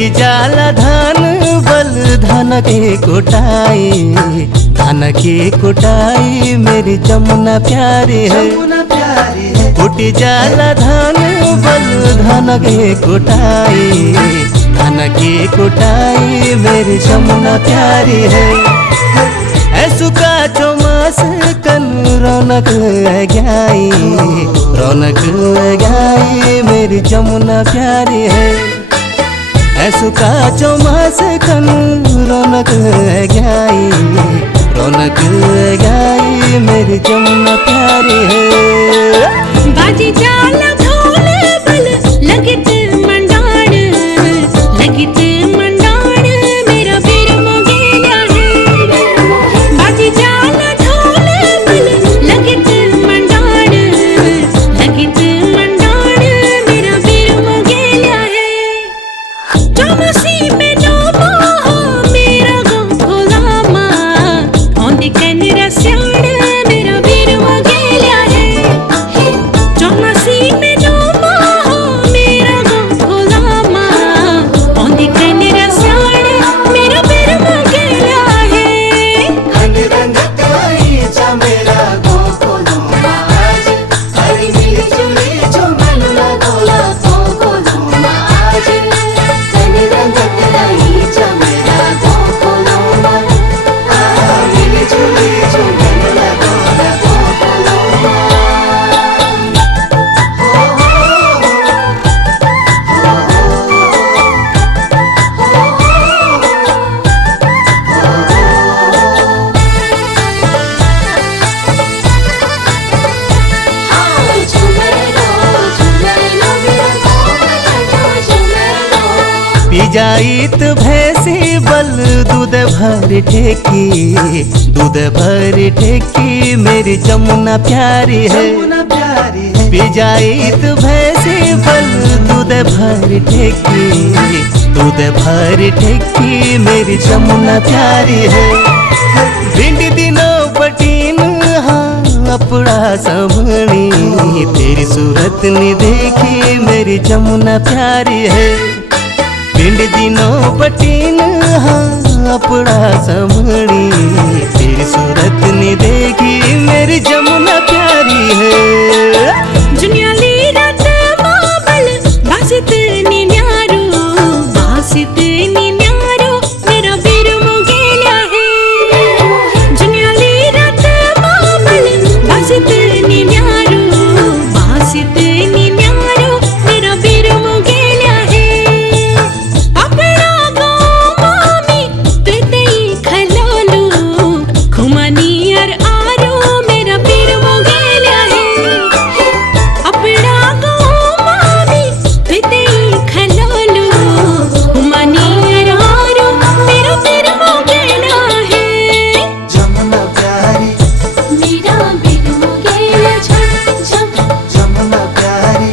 फुटी जाला धान बल धान के कोटाई, धान के कोटाई मेरी जमुना प्यारी है। फुटी जाला धान बल धान के कोटाई, धान के कोटाई मेरी जमुना प्यारी है। ऐसुका चौमास कन रौनक गाई, रौनक गाई मेरी जमुना प्यारी है। ऐसुका चौमास कन रौनक गाई, रौनक गाई मेरी जमुना प्यारी है। बाजी जाला ढोल बल लगित मंडाण, लगित मंडाण मेरा बीर मोगेला है। बाजी जाला ढोल बल लगित मंडाण, लगित मंडाण मेरा बीर मोगेला है। चौमसी में जो मोह मेरा गम खोलामा, औंदे कनरा स्याड़ मेरा बीर मोगेला है। चौमसी में जो मोह मेरा गम खोलामा, औंदे कनरा स्याड़ मेरा बीर मोगेला है। पिजाइत भैंसी बल दूध भर ठेकी, दूध भर ठेकी मेरी जमुना प्यारी है। पिजाइत भैंसी बल दूध भर ठेकी, दूध भर ठेकी मेरी जमुना प्यारी है। भिंडी दिनों पटीन हाँ अपड़ा संभणी, तेरी सूरत ने देखी मेरी जमुना प्यारी है। पिंड दिनों पटीन हाँ अपड़ा संभणी, तेरी सूरत ने देखी मेरी जमुना प्यारी है। जुनियाली रात माबल बासित नी न्यारो, बासित नी न्यारो मेरा बीर मोगेला है। जुनियाली रात माबल बासित नी न्यारो, बासित नी न्यारो मेरा बीर मोगेला है। अपना गाँव मामी तुतेई खलोलू, खुमानी अर आरो मेरा बीर मोगेला है। अपना गाँव मामी तुतेई खलोलू, खुमानी अर आरो मेरा बीर मोगेला है। जमुना प्यारी मेरा बीर मोगेला झप झप, जमुना प्यारी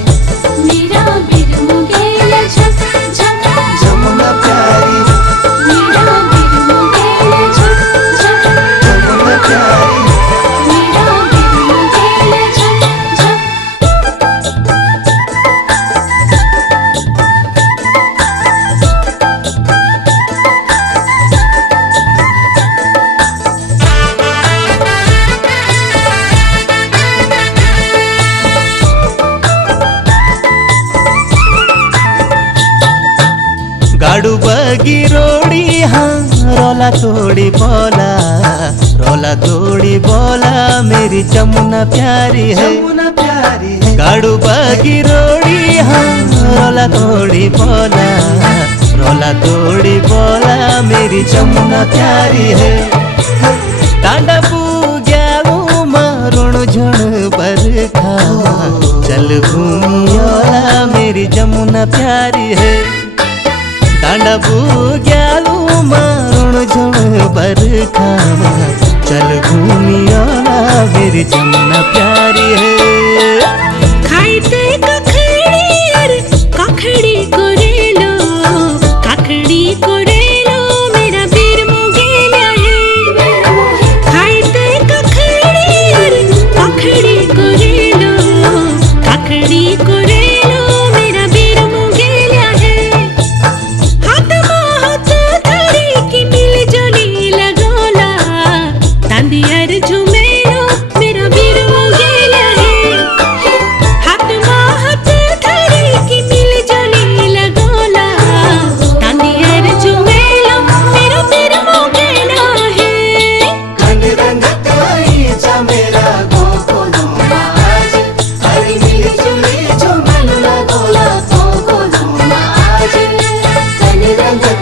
मेरा बीर मोगेला झप झप, जमुना प्यारी मेरा बीर मोगेला झप झप, जमुना प्यारी मेरा बीर मोगेला झप झप। गाड़ू बगी रोड़ी हाँ रोला तोड़ी बोला, रोला तोड़ी बोला मेरी जमुना प्यारी है। जमुना प्यारी है। गाड़ू बगी रोड़ी हाँ रोला तोड़ी बोला, रोला तोड़ी बोला मेरी जमुना प्यारी है। टांडा पूग्यालू मारुण झुण बरखा, चल घूमियोला मेरी जमुना प्यारी है। टांडा पूग्यालू मारुण झुण बरखा, चल घूमियोला मेरी जमुना प्यारी है। खाइते कखड़ी अर कखड़ी कोरेलो, कखड़ी कोरेलो मेरा बीर मोगेला है। खाइते कखड़ी अर कखड़ी कोरेलो, कखड़ी कोरेलो मेरा बीर मोगेला है। हाँ रंग